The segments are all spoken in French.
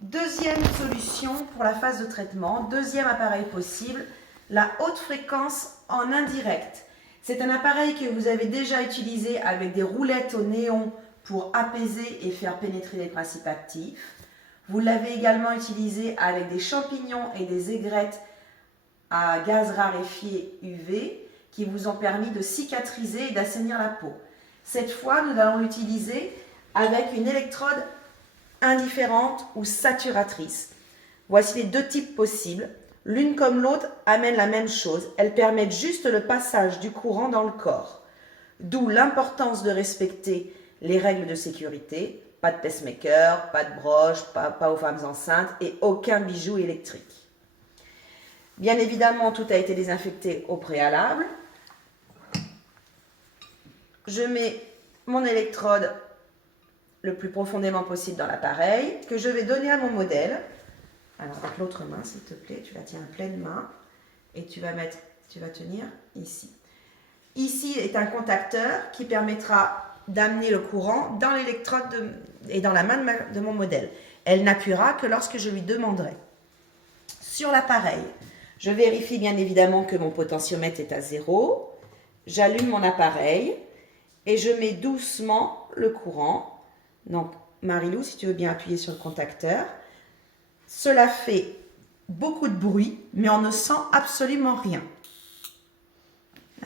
Deuxième solution pour la phase de traitement, deuxième appareil possible, la haute fréquence en indirect. C'est un appareil que vous avez déjà utilisé avec des roulettes au néon pour apaiser et faire pénétrer les principes actifs. Vous l'avez également utilisé avec des champignons et des aigrettes à gaz raréfié UV qui vous ont permis de cicatriser et d'assainir la peau. Cette fois, nous allons l'utiliser avec une électrode indifférente ou saturatrice. Voici les deux types possibles. L'une comme l'autre amène la même chose. Elles permettent juste le passage du courant dans le corps. D'où l'importance de respecter les règles de sécurité. Pas de pacemaker, pas de broche, pas aux femmes enceintes et aucun bijou électrique. Bien évidemment, tout a été désinfecté au préalable. Je mets mon électrode le plus profondément possible dans l'appareil, que je vais donner à mon modèle. Alors avec l'autre main, s'il te plaît, tu la tiens à pleine main et tu vas tenir ici. Ici est un contacteur qui permettra d'amener le courant dans l'électrode et dans la main de mon modèle. Elle n'appuiera que lorsque je lui demanderai. Sur l'appareil, je vérifie bien évidemment que mon potentiomètre est à 0. J'allume mon appareil et je mets doucement le courant. Donc, Marilou, si tu veux bien appuyer sur le contacteur. Cela fait beaucoup de bruit, mais on ne sent absolument rien.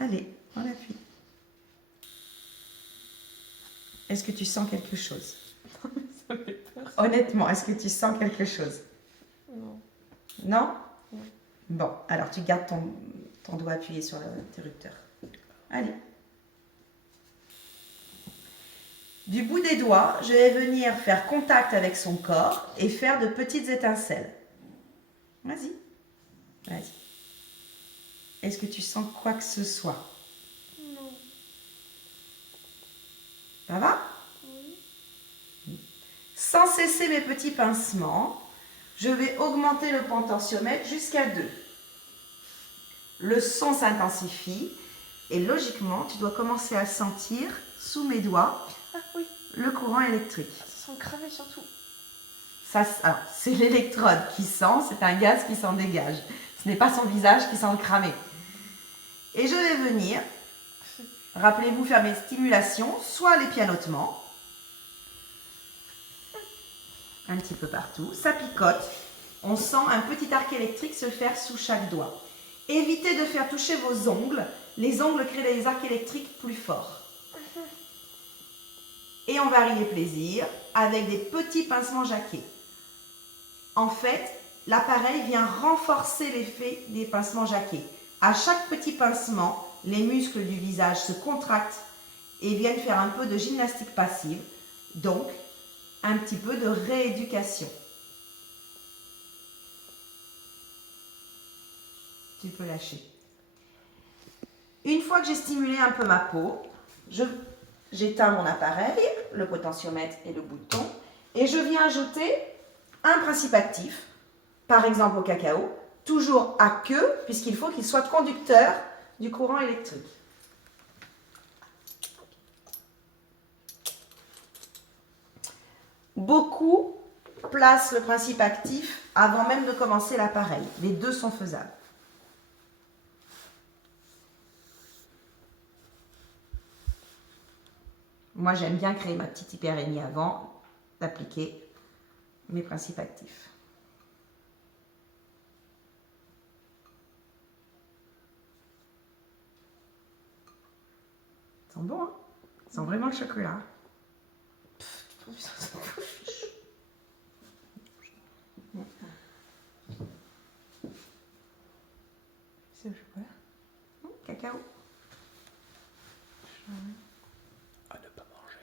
Allez, on appuie. Est-ce que tu sens quelque chose? Ça fait peur. Honnêtement, est-ce que tu sens quelque chose? Non. Non? Oui. Bon, alors tu gardes ton doigt appuyé sur l'interrupteur. Allez. Du bout des doigts, je vais venir faire contact avec son corps et faire de petites étincelles. Vas-y. Vas-y. Est-ce que tu sens quoi que ce soit? Non. Ça va? Oui. Sans cesser mes petits pincements, je vais augmenter le potentiomètre jusqu'à 2. Le son s'intensifie et logiquement, tu dois commencer à sentir sous mes doigts Ah oui. le courant électrique. Ça sent cramer surtout. Alors, c'est l'électrode qui sent, c'est un gaz qui s'en dégage. Ce n'est pas son visage qui sent le cramer. Et je vais venir, rappelez-vous, faire mes stimulations, soit les pianotements, un petit peu partout, ça picote. On sent un petit arc électrique se faire sous chaque doigt. Évitez de faire toucher vos ongles. Les ongles créent des arcs électriques plus forts. Et on varie les plaisirs avec des petits pincements jaqués. En fait, l'appareil vient renforcer l'effet des pincements jaqués. À chaque petit pincement, les muscles du visage se contractent et viennent faire un peu de gymnastique passive, donc un petit peu de rééducation. Tu peux lâcher. Une fois que j'ai stimulé un peu ma peau, j'éteins mon appareil, le potentiomètre et le bouton, et je viens ajouter un principe actif, par exemple au cacao, toujours à queue, puisqu'il faut qu'il soit conducteur du courant électrique. Beaucoup placent le principe actif avant même de commencer l'appareil. Les deux sont faisables. Moi, j'aime bien créer ma petite hyperémie avant d'appliquer mes principes actifs. Ça sent bon, hein? Ça sent vraiment le chocolat. C'est le chocolat. Cacao. À ne pas manger.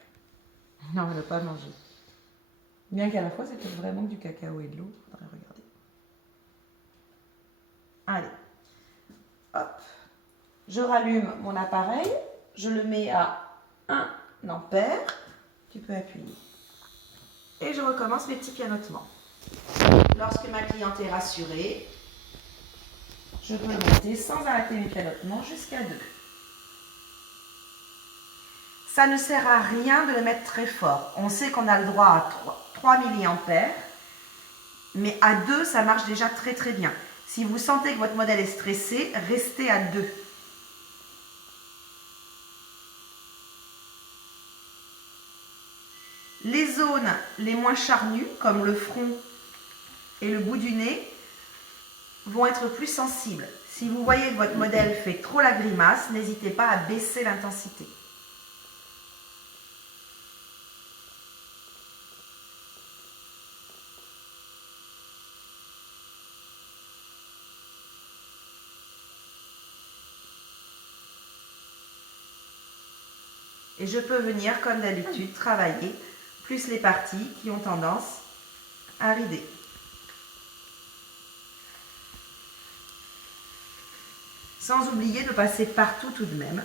Non, on ne pas manger. Bien qu'à la fois, c'était vraiment du cacao et de l'eau. Il faudrait regarder. Allez. Hop. Je rallume mon appareil. Je le mets à 1 ampère. Tu peux appuyer. Et je recommence mes petits pianotements. Lorsque ma cliente est rassurée, je peux monter sans arrêter mes pianotements jusqu'à 2. Ça ne sert à rien de le mettre très fort. On sait qu'on a le droit à 3 mA Mais à 2, ça marche déjà très très bien. Si vous sentez que votre modèle est stressé, restez à 2. Les zones les moins charnues, comme le front et le bout du nez, vont être plus sensibles. Si vous voyez que votre modèle fait trop la grimace, n'hésitez pas à baisser l'intensité. Et je peux venir, comme d'habitude, travailler plus les parties qui ont tendance à rider. Sans oublier de passer partout tout de même,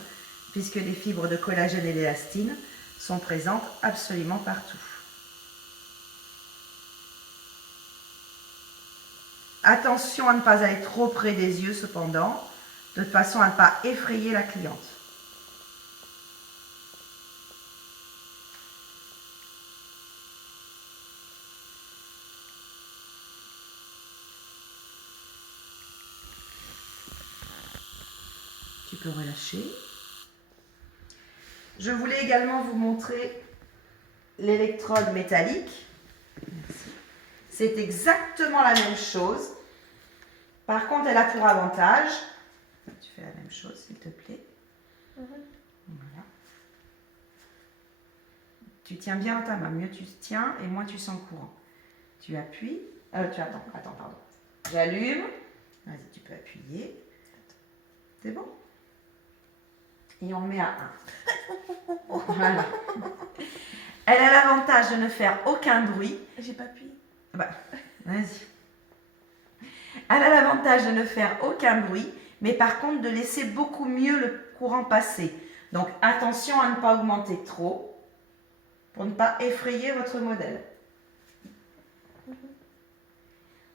puisque les fibres de collagène et d'élastine sont présentes absolument partout. Attention à ne pas aller trop près des yeux cependant, de façon à ne pas effrayer la cliente. Tu peux relâcher. Je voulais également vous montrer l'électrode métallique. C'est exactement la même chose. Par contre, elle a pour avantage... Tu fais la même chose, s'il te plaît. Voilà. Tu tiens bien ta main. Mieux tu tiens et moins tu sens le courant. Tu appuies. Attends, pardon. J'allume. Vas-y, tu peux appuyer. C'est bon? Et on met à 1. Voilà. Elle a l'avantage de ne faire aucun bruit. J'ai pas appuyé. Bah, vas-y. Elle a l'avantage de ne faire aucun bruit, mais par contre de laisser beaucoup mieux le courant passer. Donc attention à ne pas augmenter trop pour ne pas effrayer votre modèle.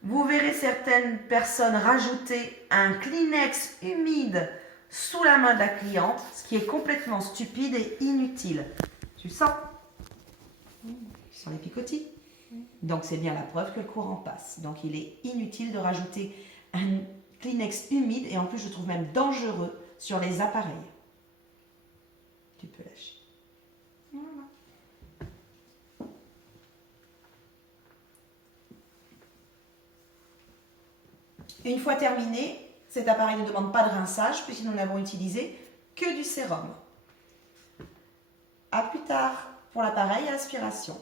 Vous verrez certaines personnes rajouter un Kleenex humide sous la main de la cliente, ce qui est complètement stupide et inutile. Tu le sens? Tu sens les picotis? Donc c'est bien la preuve que le courant passe. Donc il est inutile de rajouter un Kleenex humide et en plus je trouve même dangereux sur les appareils. Tu peux lâcher. Voilà. Une fois terminé, cet appareil ne demande pas de rinçage puisque nous n'avons utilisé que du sérum. A plus tard pour l'appareil à aspiration.